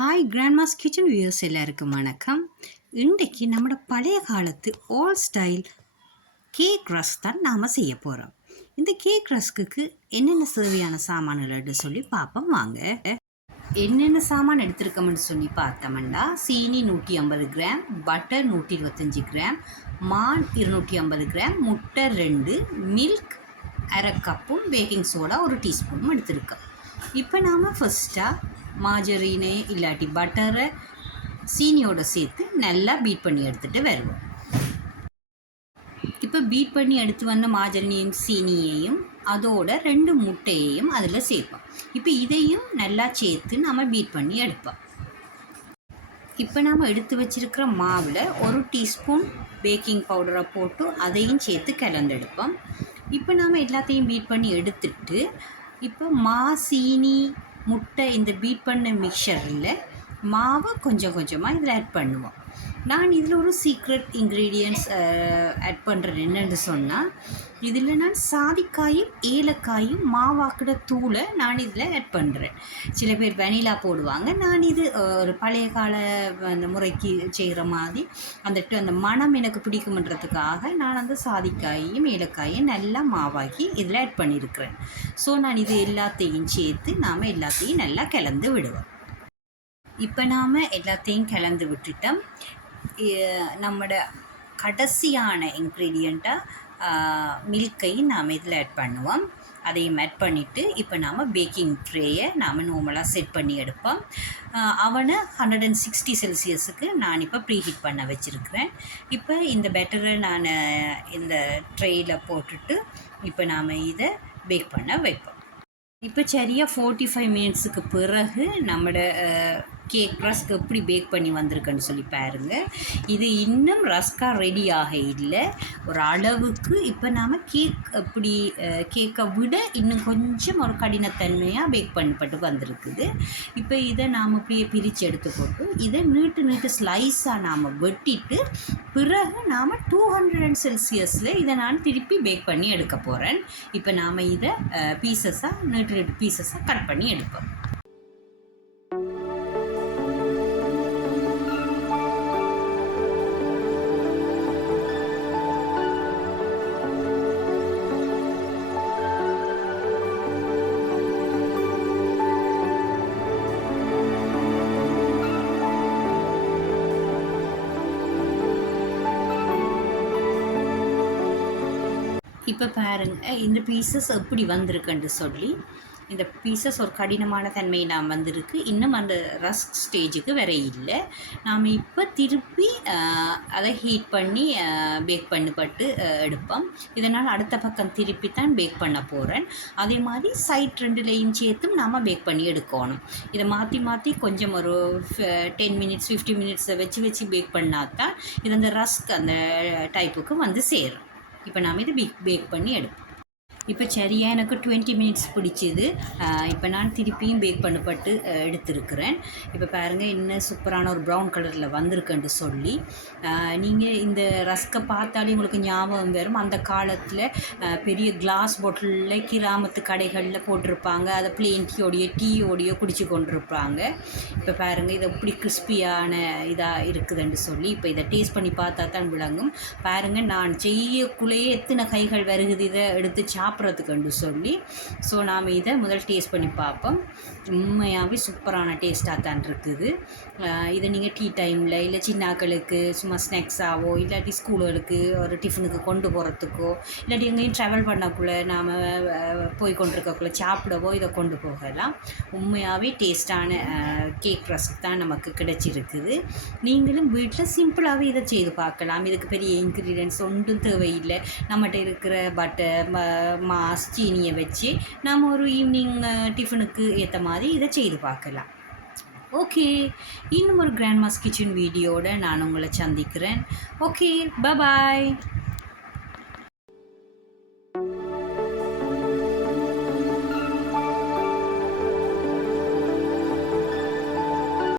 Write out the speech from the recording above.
Hi Grandma's kitchen viewers எல்லாருக்கும் வணக்கம். இன்றைக்கு நம்மளோட பழைய காலத்து ஓல்ட் ஸ்டைல் கேக் ரஸ்க் தான் நாம் செய்ய போகிறோம். இந்த கேக் ரஸ்க்கு என்னென்ன தேவையான சாமான்கள்னு சொல்லி பார்ப்போம் வாங்க. என்னென்ன சாமான் எடுத்துருக்கோம்னு சொல்லி பார்த்தோம்னா சீனி 150 கிராம், பட்டர் 125 கிராம், மான் 250 கிராம், முட்டை 2, மில்க் அரை கப்பும், பேக்கிங் சோடா 1 டீஸ்பூனும் எடுத்துருக்கோம். இப்போ நாம் ஃபஸ்ட்டாக மாஜரினே இல்லாட்டி பட்டரை சீனியோடு சேர்த்து நல்லா பீட் பண்ணி எடுத்துகிட்டு வருவோம். இப்போ பீட் பண்ணி எடுத்து வந்த மாஜரினையும் சீனியையும் அதோட 2 முட்டையையும் அதில் சேர்ப்போம். இப்போ இதையும் நல்லா சேர்த்து நம்ம பீட் பண்ணி எடுப்போம். இப்போ நாம் எடுத்து வச்சுருக்கிற மாவில் 1 டீஸ்பூன் பேக்கிங் பவுடரை போட்டு அதையும் சேர்த்து கலந்தெடுப்போம். இப்போ நாம் எல்லாத்தையும் பீட் பண்ணி எடுத்துட்டு இப்போ சீனி முட்டை இந்த பீட் பண்ண மிக்சரில் மாவை கொஞ்சம் கொஞ்சமாக இதில் ஆட் பண்ணுவோம். நான் இதில் ஒரு சீக்ரெட் இன்க்ரீடியன்ட்ஸ் ஆட் பண்ணுறேன். என்னென்னு சொன்னால் இதில் நான் சாதிக்காயும் ஏலக்காயும் மாவாக்கிற தூளை நான் இதில் ஆட் பண்ணுறேன். சில பேர் வெனிலா போடுவாங்க. நான் இது ஒரு பழைய கால அந்த முறைக்கு செய்கிற மாதிரி அந்த மனம் எனக்கு பிடிக்கும்ன்றதுக்காக நான் அந்த சாதிக்காயையும் ஏலக்காயும் நல்லா மாவாக்கி இதில் ஆட் பண்ணியிருக்கிறேன். ஸோ நான் இது எல்லாத்தையும் சேர்த்து நாம் எல்லாத்தையும் நல்லா கலந்து விடுவோம். இப்போ நாம் எல்லாத்தையும் கலந்து விட்டுட்டோம். நம்மளோட கடைசியான இன்க்ரீடியண்ட்டாக மில்கையும் நாம் இதில் ஆட் பண்ணுவோம். அதையும் ஆட் பண்ணிவிட்டு இப்போ நாம் பேக்கிங் ட்ரேயை நாம் நார்மலாக செட் பண்ணி எடுப்போம். அவனை 160 செல்சியஸுக்கு நான் இப்போ ப்ரீஹீட் பண்ண வச்சுருக்கிறேன். இப்போ இந்த பேட்டரை நான் இந்த ட்ரேயில் போட்டுட்டு இப்போ நாம் இதை பேக் பண்ண வைப்போம். இப்போ சரியாக 45 மினிட்ஸுக்கு பிறகு நம்மளோட கேக் ரஸ்க் எப்படி பேக் பண்ணி வந்திருக்குன்னு சொல்லி பாருங்கள். இது இன்னும் ரஸ்காக ரெடியாக இல்லை. ஒரு அளவுக்கு இப்போ நாம் கேக்கை விட இன்னும் கொஞ்சம் ஒரு கடினத்தன்மையாக பேக் பண்ணப்பட்டு வந்திருக்குது. இப்போ இதை நாம் அப்படியே பிரித்து எடுத்து போட்டு இதை நீட்டு ஸ்லைஸாக நாம் வெட்டிட்டு பிறகு நாம் 200 செல்சியஸில் இதை நான் திருப்பி பேக் பண்ணி எடுக்க போகிறேன். இப்போ நாம் இதை நீட்டு பீசஸாக கட் பண்ணி எடுப்போம். இப்போ பாருங்கள் இந்த பீசஸ் எப்படி வந்திருக்குன்னு சொல்லி. இந்த பீசஸ் ஒரு கடினமான தன்மை நாம் வந்திருக்கு. இன்னும் அந்த ரஸ்க் ஸ்டேஜுக்கு வேற இல்லை. நாம் இப்போ திருப்பி அதை ஹீட் பண்ணி பேக் பண்ணப்பட்டு எடுப்போம். இதனால் அடுத்த பக்கம் திருப்பி தான் பேக் பண்ண போகிறேன். அதே மாதிரி சைட் 2லையும் சேர்த்தும் நாம் பேக் பண்ணி எடுக்கணும். இதை மாற்றி கொஞ்சம் ஒரு 10 மினிட்ஸ் 15 மினிட்ஸை வச்சு பேக் பண்ணால் தான் இது அந்த ரஸ்க் அந்த டைப்புக்கு வந்து சேரும். இப்போ நாம் இது பேக் பண்ணி எடுப்போம். இப்போ சரியாக எனக்கு 20 மினிட்ஸ் பிடிச்சிது. இப்போ நான் திருப்பியும் பேக் பண்ணப்பட்டு எடுத்துருக்கிறேன். இப்போ பாருங்கள் இன்னும் சூப்பரான ஒரு ப்ரௌன் கலரில் வந்திருக்குன்னு சொல்லி. நீங்கள் இந்த ரஸ்கை பார்த்தாலே உங்களுக்கு ஞாபகம் வரும். அந்த காலத்தில் பெரிய கிளாஸ் பாட்டிலில் கிராமத்து கடைகளில் போட்டிருப்பாங்க. அதை பிளெயின் டீயோடையோ குடிச்சு கொண்டிருப்பாங்க. இப்போ பாருங்கள் இதை எப்படி கிறிஸ்பியான இதாக இருக்குதுன்னு சொல்லி இப்போ இதை டேஸ்ட் பண்ணி பார்த்தா தான் விளங்கும். பாருங்கள் நான் செய்யக்குள்ளேயே எத்தனை கைகள் வருகுது இதை எடுத்து சாப்பிட்றதுக்குன்னு சொல்லி. ஸோ நாம் இதை முதல் டேஸ்ட் பண்ணி பார்ப்போம். உண்மையாகவே சூப்பரான டேஸ்ட்டாக தான் இருக்குது. இதை நீங்கள் டீ டைமில் இல்லை சின்னாக்களுக்கு சும்மா ஸ்நாக்ஸாவோ இல்லாட்டி ஸ்கூலுகளுக்கு ஒரு டிஃபனுக்கு கொண்டு போகிறதுக்கோ இல்லாட்டி எங்கேயும் ட்ராவல் பண்ணக்குள்ளே நாம் போய் கொண்டிருக்கக்குள்ளே சாப்பிடவோ இதை கொண்டு போகலாம். உண்மையாகவே டேஸ்ட்டான கேக் ரஸ்க் தான் நமக்கு கிடைச்சிருக்குது. நீங்களும் வீட்டில் சிம்பிளாகவே இதை செய்து பார்க்கலாம். இதுக்கு பெரிய இன்க்ரீடியன்ட்ஸ் ஒன்றும் தேவையில்லை. நம்மகிட்ட இருக்கிற பட்டர் சீனியை வச்சு நாம் ஒரு ஈவினிங் டிஃபனுக்கு ஏற்ற மாதிரி இதை செய்து பார்க்கலாம். ஓகே, இன்னும் ஒரு கிராண்ட்மாஸ் கிச்சன் வீடியோட நான் உங்களை சந்திக்கிறேன். ஓகே, பாய்.